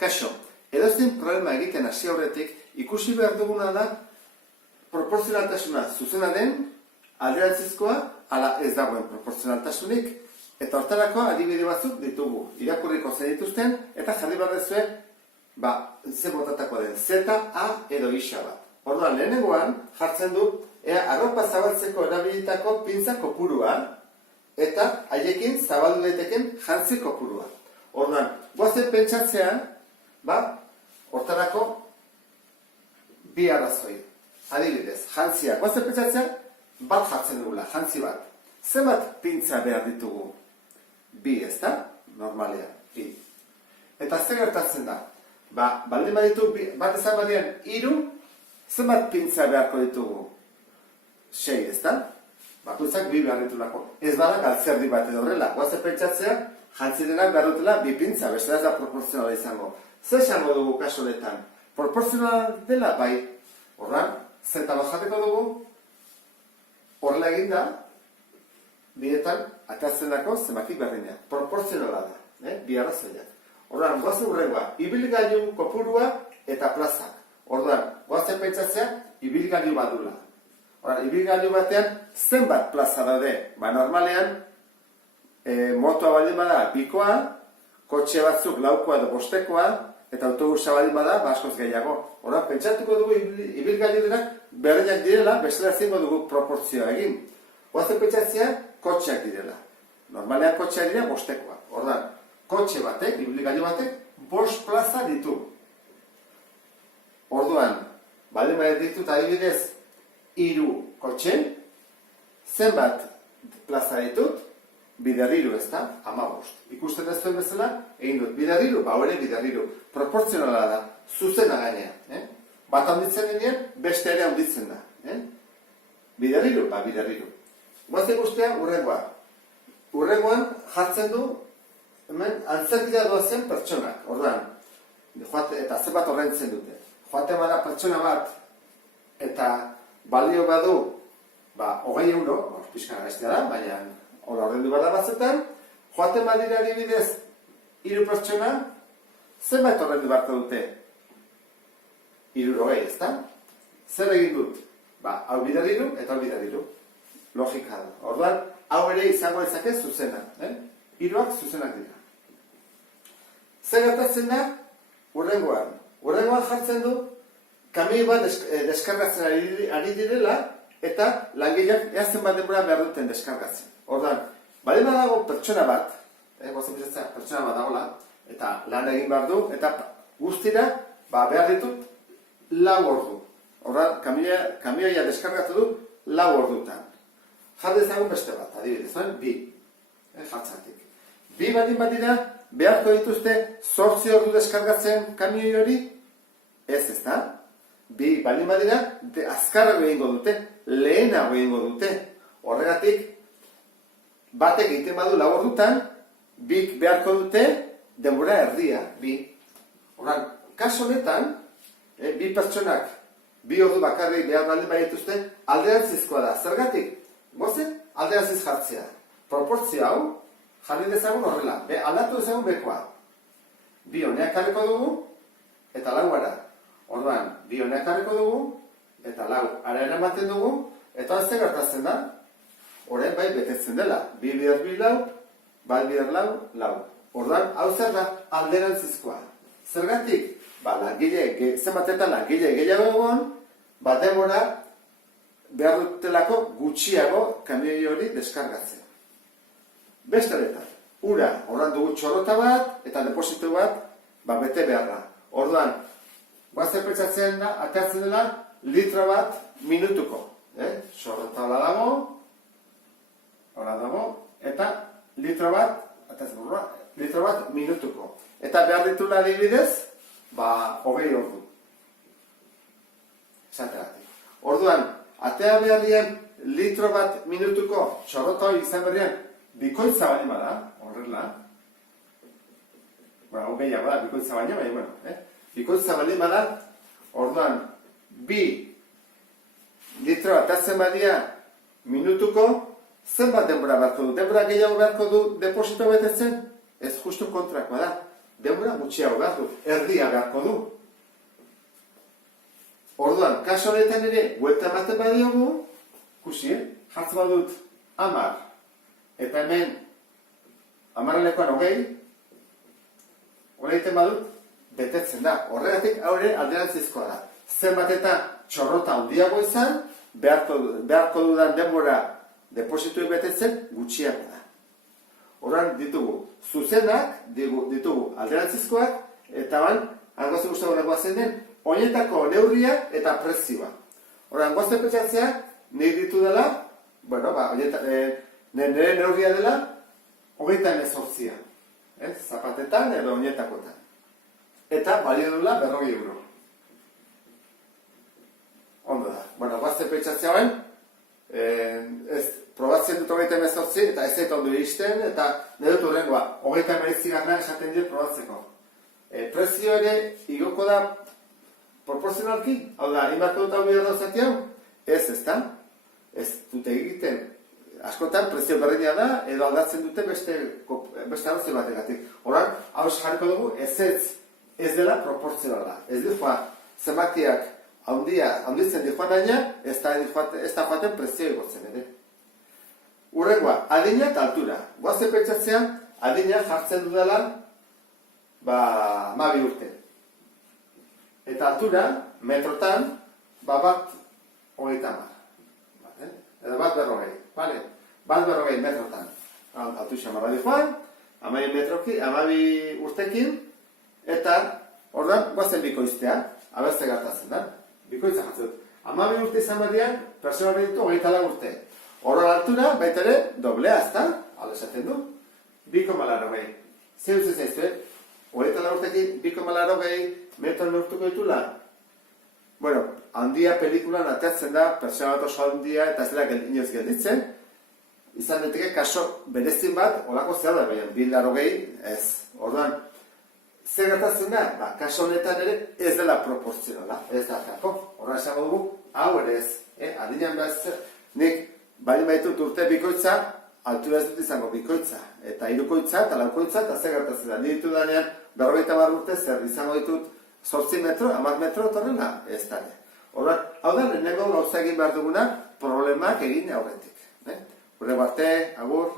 Kaixo, edozein problema egiten hasi aurretik ikusi behar duguna da proportzionaltasuna zuzena den, alderantzizkoa, ala ez dagoen proportzionaltasunik, eta hortarako adibide batzuk ditugu, irakurriko zen dituzten, eta jarri behar dezue, ze botatako den, Z, A edo isa bat. Orduan, lehenengoan jartzen du, ea arropa zabaltzeko erabilitako pintza kopurua, eta haiekin zabaldu daiteken jantzi kopurua. Orduan, goazen pentsatzean, hortarako bi arrazoi. Adibidez, jantzia. Goazen pentsatzean, bat jartzen dugula, jantzi bat. Zenbat pintza behar ditugu? Bi, ez da? Normalean, bi. Eta zer gertatzen da? Baldin baditu, bat ezan badian, 3, zenbat pintza beharko ditugu? 6, ez da? Bakoitzak bi behar ditulako. Ez bada galtzerdi bat edo horrela. Goazen pentsatzea, jantzirenak behar dutela bi pintza, beste ez da proporzionala izango. Zer esango dugu kaso honetan? Proporzionala dela, bai. Horran, zeta bat jarriko dugu, horrela eginda, bidetan, atatzen dako zenbaki berdina. Proporzionala da, bi arrazoiak. Horran, goazen hurrengoa, ibilgailu kopurua eta plazak. Horran, goazen pentsatzea, ibilgailu bat dula. Horran, ibilgailu batean, zenbat plaza daude? Normalean, motoa baldin bada bikoa, kotxe batzuk laukoa edo bostekoa, eta autobusa baldin bada, askoz gehiago. Horran, pentsatuko dugu ibilgailu denak berdinak direla, bestela zingo dugu proportzioa egin. Goazen pentsatzea, kotxeak direla. Normalean kotxeak dira bostekoa. Horran, kotxe batek, ibilgailu batek, 5 plaza ditu. Orduan, baldin bada ditut adibidez, 3 kotxe, zenbat plaza ditut? Biderriru, ez da? 15. Ikusten ez duen bezala, egin dut. Biderriru? Hore biderriru. Proportzionala da, zuzena gainea. Bat handitzen denean, beste ere handitzen da. Biderriru? Biderriru. Goazen guztia, urrengoa. Urrengoan jartzen du, hemen, antzerkira doazen pertsonak. Orduan, eta zenbat horrentzen dute. Joaten bada pertsona bat, eta balio badu, 20 euro, pixka gaiztea da, baina hori horrendu bada batzetan, joaten badira adibidez 3 pertsona, zenbait horrendu beharko dute? 60, ez da? Zer egin dut? Hau biderriru eta hau biderriru. Logika da. Orduan, hau ere izango ezake zuzena. 3ak zuzenak dira. Zer gertatzen da? Urrengoan. Urrengoan jartzen du, kamioi bat deskargatzen ari direla, eta langileak eazen bat denbora behar duten deskargatzen. Orduan, baldin badago pertsona bat, pertsona bat dagoela, eta lan egin behar du, eta guztira behar ditut 4 ordu. Orduan, kamioia deskargatu du 4 ordutan. Jarri ezagun beste bat, adibidez, 2. Jartzatik. 2 baldin badira, beharko dituzte 8 ordu deskargatzen kamioi hori? Ez da? 2 baldin badira, azkarrago egingo dute, lehenago egingo dute. Horregatik, batek egiten badu 4 ordutan, 2 beharko dute denbora erdia, 2. Horran, kaso honetan, 2 pertsonak 2 ordu bakarrik behar baldin badituzte, alderantzizkoa da. Zergatik? Goazen, alderantziz jartzea. Proportzio hau, jarri dezagun horrela. Aldatu dezagun bekoa. 2 honeak jarriko dugu, eta 4 ara. Orduan, 2 honeak jarriko dugu, eta 4 ara eramaten dugu, eta zer gertatzen da? Horren bai betetzen dela. 2 bider 2 4, bat bider 4, 4. Orduan, hau zer da alderantzizkoa. Zergatik? Zenbatetan langile gehiago egon, denbora behar dutelako gutxiago kamioi hori deskargatzea. Beste horretan, ura, horran dugu txorrota bat, eta depositu bat, bete beharra. Orduan, goazen pentsatzen da, atatzen dela, litro bat minutuko. Txorrota hola dago, eta litro bat minutuko. Eta behar ditula adibidez, 20 ordu. Esateratik. Orduan, atea beharrian litro bat minutuko txorrota hori izan berrian bikoitza baina bada, horrela. Gehiago da, bikoitza baina, bikoitza baina bada, orduan, 2 litro atatzen badia minutuko, zenbat denbora beharko du? Denbora gehiago beharko du deposito betetzen? Ez justu kontrakoa da. denbora gutxiago behar du, erdia beharko du. Orduan, kaso honetan ere, buelta ematen badiogu, ikusi, jartzen badut 10, eta hemen 10-lekoan 20, hori egiten badut, betetzen da. Horregatik, hau ere alderantzizkoa da. Zenbat eta txorrota handiago izan, beharko dudan denbora deposituei betetzen gutxiago da. Horren ditugu zuzenak, ditugu alderantzizkoak, eta hangoazen guztago nagoa zen den, oinetako neurria eta prezioa. Horren, hangoazen pentsatzea, nik ditu dela, nire neurria dela, 28. Zapatetan edo oinetakotan. Eta balio dula 40 euro. Ondo da. Hangoazen pentsatzea bain, probatzen dut 28 eta ez zait ondo iristen, eta nire dut horrengoa, 29 esaten dut probatzeko. Prezio ere igoko da proporzionalki, hau da, animatu dut hau bidea dauzati hau? Ez da. Ez dute egiten. Askotan prezio berdina da, edo aldatzen dute beste arrazoi bategatik. Horan, hau jarriko dugu, ez dela proporzionala. Ez dira, zenbakiak handitzen dihoan daina, ez da joaten prezio egotzen ere. Urrengoa, adina eta altura. Goazen pentsatzean, adina jartzen dudala 12 urte. Eta altura, metrotan, bat 30. Edo bat 40. Bat 40 metrotan. Altu xamarra dihoan, 12 urtekin, eta ordan goazen bikoiztea, abertze gertatzen da. Bikoitza jartzen dut. 12 urte izan berdian, persona ditu 24 urte. Horren altura, baita ere, doblea, ez da? Hala esaten du. 2,80. Zer duzen zaiztu, 24 urtekin, 2,80 metro neurtuko ditula? Bueno, handia pelikulan ateatzen da, persona bat oso handia, eta ez dela inoz gelditzen. Izan daiteke kaso berezin bat, olako zer da, baina 2,80 ez. Orduan, zer gertatzen da? Kaso honetan ere ez dela proporzionala, ez da jako. Horra esango dugu, hau ere ez. Adinean behar zer, nik bali baitut urte bikoitza, altura ez dut izango bikoitza. Eta hirukoitza, eta laukoitza, eta zer gertatzen da. Ni ditu danean, 40 urte zer izango ditut 8 metro, 10 metro, torrela, ez da. Horren, hau da, lehenengo gauza egin behar duguna, problemak egin aurretik. Gure arte, agur.